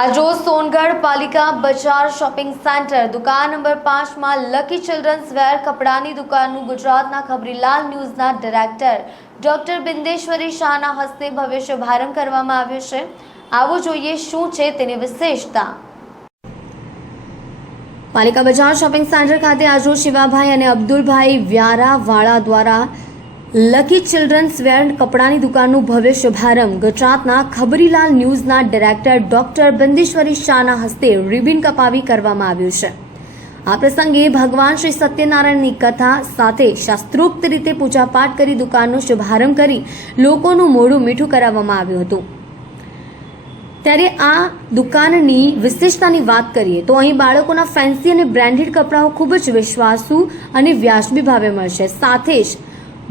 આજરોજ સોનગઢ પાલિકા બજાર શોપિંગ સેન્ટર દુકાન નંબર પાંચમાં લકી ચિલ્ડ્રન્સ વેર કપડાની દુકાનનું ગુજરાતના ખબરીલાલ ન્યૂઝના ડિરેક્ટર ડોક્ટર બિંદેશ્વરી શાહના હસ્તે ભવ્ય શુભારંભ કરવામાં આવ્યો છે. આવો જોઈએ શું છે તેની વિશેષતા. પાલિકા બજાર શોપિંગ સેન્ટર ખાતે આજરોજ શિવાભાઈ અને અબ્દુલભાઈ વ્યારા વાળા દ્વારા લકી ચિલ્ડ્રન્સ વેર કપડાની દુકાનનું ભવ્ય શુભારંભ. ગુજરાતના ખબરીલાલ ન્યૂઝના ડિરેક્ટર ડોક્ટર બંદેશ્વરી શાહના હસ્તે રિબિન કપાવી કરવામાં આવ્યું છે. આ પ્રસંગે ભગવાન શ્રી સત્યનારાયણની કથા સાથે શાસ્ત્રોક્ત રીતે પૂજાપાઠ કરી દુકાનનો શુભારંભ કરી લોકોનું મોઢું મીઠું કરાવવામાં આવ્યું હતું. ત્યારે આ દુકાનની વિશેષતાની વાત કરીએ તો અહીં બાળકોના ફેન્સી અને બ્રાન્ડેડ કપડાઓ ખૂબ જ વિશ્વાસુ અને વ્યાજબી ભાવે મળશે. સાથે જ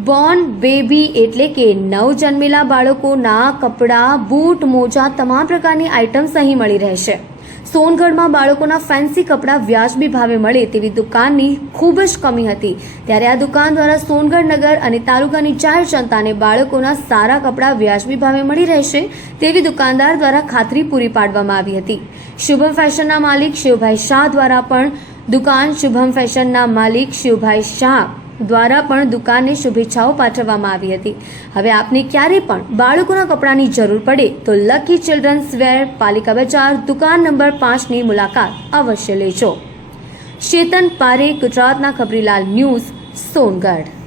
બોર્ન બેબી એટલે કે નવજન્મેલા બાળકોના કપડાં, બૂટ, મોજા તમામ પ્રકારની આઇટમ્સ અહીં મળી રહેશે. સોનગઢમાં બાળકોના ફેન્સી કપડાં વ્યાજબી ભાવે મળે તેવી દુકાનની ખૂબ જ કમી હતી. ત્યારે આ દુકાન દ્વારા સોનગઢ નગર અને તાલુકાની જાહેર જનતાને બાળકોના સારા કપડાં વ્યાજબી ભાવે મળી રહેશે તેવી દુકાનદાર દ્વારા ખાતરી પૂરી પાડવામાં આવી હતી. શુભમ ફેશનના માલિક શિવભાઈ શાહ દ્વારા પણ દુકાન શુભમ ફેશનના માલિક શિવભાઈ શાહ દ્વારા પણ દુકાનને શુભેચ્છાઓ પાઠવવામાં આવી હતી. હવે આપને ક્યારે પણ બાળકોના કપડાની જરૂર પડે તો લકી ચિલ્ડ્રન્સ વેર પાલિકા બજાર દુકાન નંબર પાંચની મુલાકાત અવશ્ય લેજો. શેતન પારે ગુજરાતના ખબરીલાલ ન્યૂઝ, સોનગઢ.